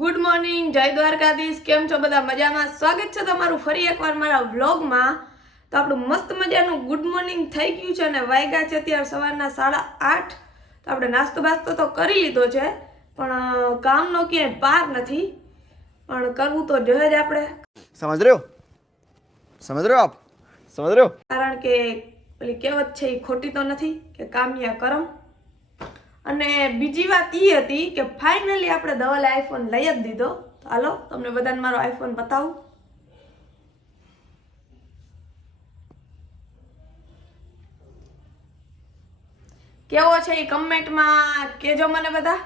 Good morning, જય દ્વારકાધીશ। કેમ છો બધા? મજામાં? સ્વાગત છે તમારું ફરી એકવાર મારા વ્લોગમાં। તો આપણું મસ્ત મજાનું ગુડ મોર્નિંગ થઈ ગયું છે અને વાગ્યા છે અત્યારે સવારના 8:30। તો આપણે નાસ્તો બાસ્તો તો કરી લીધો છે, પણ કામનો ક્યાંય પાર નથી, પણ કરવું તો જોઈએ જ આપણે। સમજ રહ્યો? સમજ રહ્યો આપ? સમજ રહ્યો? કારણ કે પેલી કહેવત છે એ ખોટી તો નથી કે કામ્યા કરમ। અને બીજી વાત એ હતી કે ફાઇનલી આપણે ધવલે આઈફોન લઈ જ દીધો। તો હાલો તમને બધાને મારો આઈફોન બતાવું। કેવો છે એ કમેન્ટમાં કહેજો મને બધા।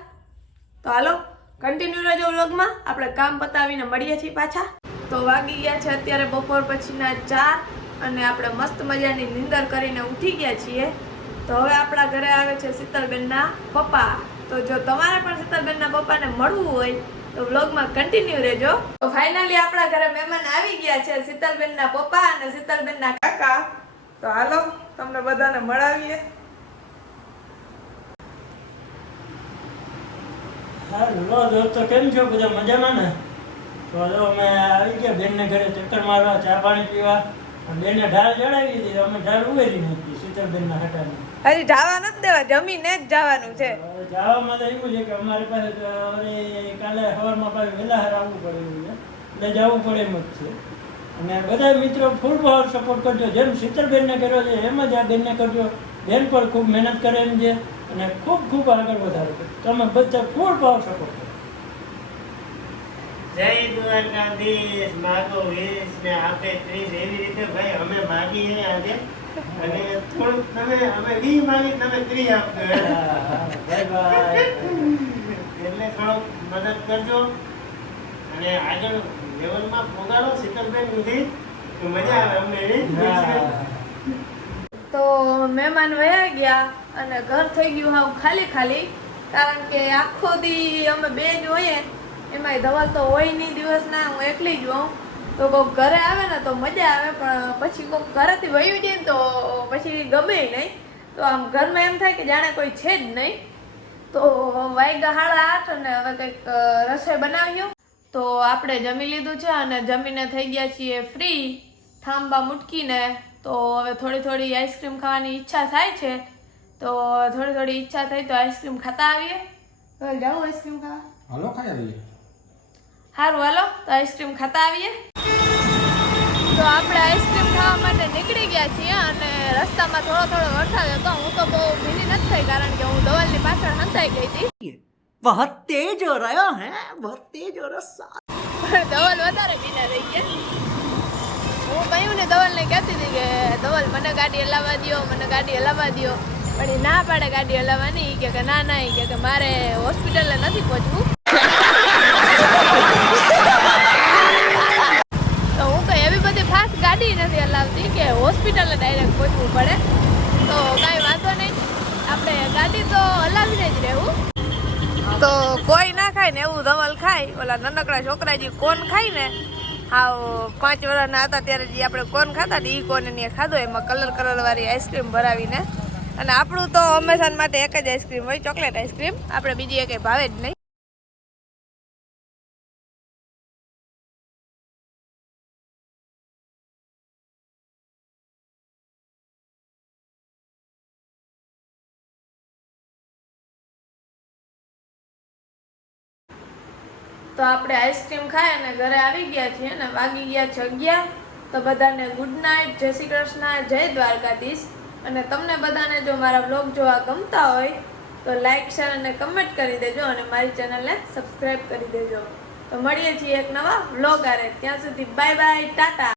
તો હાલો કન્ટિન્યુ રહેજો વ્લોગમાં, આપણે કામ પતાવીને મળીએ છીએ પાછા। તો વાગી ગયા છે અત્યારે બપોર પછીના 4 અને આપણે મસ્ત મજાની નીંદર કરીને ઉઠી ગયા છીએ। તો હવે આપણા ઘરે આવે છે શીતલબેનના પપ્પા। તો જો તમારે પણ શીતલબેનના પપ્પાને મળવું હોય તો વ્લોગમાં કન્ટિન્યુ રહેજો। તો ફાઇનલી આપણા ઘરે મહેમાન આવી ગયા છે, શીતલબેનના પપ્પા અને શીતલબેનના કાકા। તો હાલો તમને બધાને મળાવીએ। હેલો દોસ્તો, કેમ છો બધા? મજામાં ને? તો અમે આવી ગયા બેનને ઘરે ચક્કર મારવા, ચા પાણી પીવા। બેનને ઢાળ ચડાવી દીધી, અમે ઢાળ ઉગેરી નાખી શીતલબેનના હાટાને। હજી જવા નથી દેવા, જમીને જ જવાનું છે। જવામાં તો એવું છે કે અમારી પાસે કાલે સવારમાં પાછું વહેલા આવવું પડે એવું છે, એટલે જવું પડે એમ જ છે। અને બધા મિત્રો ફૂલ પાવર સપોર્ટ કરજો, જેમ શીતલબેનને કર્યો છે એમ જ આ બેનને કરજો। બેન પર ખૂબ મહેનત કરે એમ છે અને ખૂબ ખૂબ આગળ વધારો કરે। તમે બધા ફૂલ પાવર સપોર્ટ કરો। જય દ્વારકાધીશ। માગો 20 ને આપે 30, એવી રીતે ભાઈ અમે માગીએ આજે, અને થોડુંક તમે અમે 20 માગી તમે 30 આપજો, બાય બાય। એટલે થોડુંક મદદ કરજો અને આગળ લેવલમાં પોગાડો શીતલબેન સુધી, તો મજા આવે અમને એવી। તો મહેમાન વયા ગયા અને ઘર થઈ ગયું હાવ ખાલી ખાલી, કારણ કે આખો દી અમે બે જ હોઈએ, એમાંય ધવલ તો હોય નહીં દિવસના, હું એકલી જ હોઉં। તો કોઈક ઘરે આવે ને તો મજા આવે, પણ પછી કોઈક ઘરેથી વયું જાય ને તો પછી ગમે નહીં। તો આમ ઘરમાં એમ થાય કે જાણે કોઈ છે જ નહીં। તો વાગ્યા 8:30 અને હવે કંઈક રસોઈ બનાવ્યું। તો આપણે જમી લીધું છે અને જમીને થઈ ગયા છીએ ફ્રી, થાંભા મૂકીને। તો હવે થોડી થોડી આઈસ્ક્રીમ ખાવાની ઈચ્છા થાય છે, તો થોડી થોડી ઈચ્છા થઈ તો આઈસ્ક્રીમ ખાતા આવીએ। તો જાઓ આઈસ્ક્રીમ ખાવા? હાલો ખાઈ આવીએ। સારું હાલો, તો આઈસ્ક્રીમ ખાતા આવીએ। તો આપણે આઈસ્ક્રીમ ખાવા માટે નીકળી ગયા છીએ અને રસ્તામાં થોડો થોડો વરસાદ હતો। હું તો બહુ ભીની નથી થઈ, કારણ કે હું ધવલની પાછળ હંતાઈ ગઈ હતી। बहुत तेज हो रहा है, बहुत तेज हो रहा। ધવલ વધારે ભીના થઈ ગયા। હું કહ્યું ને ધવલને કહેતી હતી કે ધવલ મને ગાડી હલાવવા દ્યો, મને ગાડી હલાવવા દ્યો, પણ એ ના પાડે ગાડી હલાવવાની। કે ના ના, એ કે મારે હોસ્પિટલે નથી પહોંચવું। તો હું કઈ એવી બધી ફાસ્ટ ગાડી નથી હલાવતી કે હોસ્પિટલે ડાયરેક્ટ પહોંચવું પડે। તો કાંઈ વાંધો નહીં, આપણે ગાડી તો હલાવીને જ રહેવું। તો કોઈ ના ખાય ને એવું ધવલ ખાય। ઓલા નાનકડા છોકરા જે કોન ખાય ને, હાવ 5 વર્ષના હતા ત્યારે જે આપણે કોન ખાતા ને, એ કોન એને ખાધો, એમાં કલર વાળી આઈસ્ક્રીમ ભરાવીને। અને આપણું તો હંમેશા માટે એક જ આઈસ્ક્રીમ હોય, ચોકલેટ આઈસ્ક્રીમ, આપણે બીજી એકેય ભાવે જ નહીં। તો આપણે આઈસ્ક્રીમ ખાઈ અને ઘરે આવી ગયા છીએ અને વાગી ગયા છે 11। તો બધાને ગુડ નાઇટ, જય શ્રી કૃષ્ણ, જય દ્વારકાધીશ। અને તમને બધાને જો મારા વ્લોગ જોવા ગમતા હોય તો લાઈક, શેર અને કમેન્ટ કરી દેજો અને મારી ચેનલને સબસ્ક્રાઈબ કરી દેજો। તો મળીએ છીએ એક નવા વ્લોગ આરે, ત્યાં સુધી બાય બાય, ટાટા।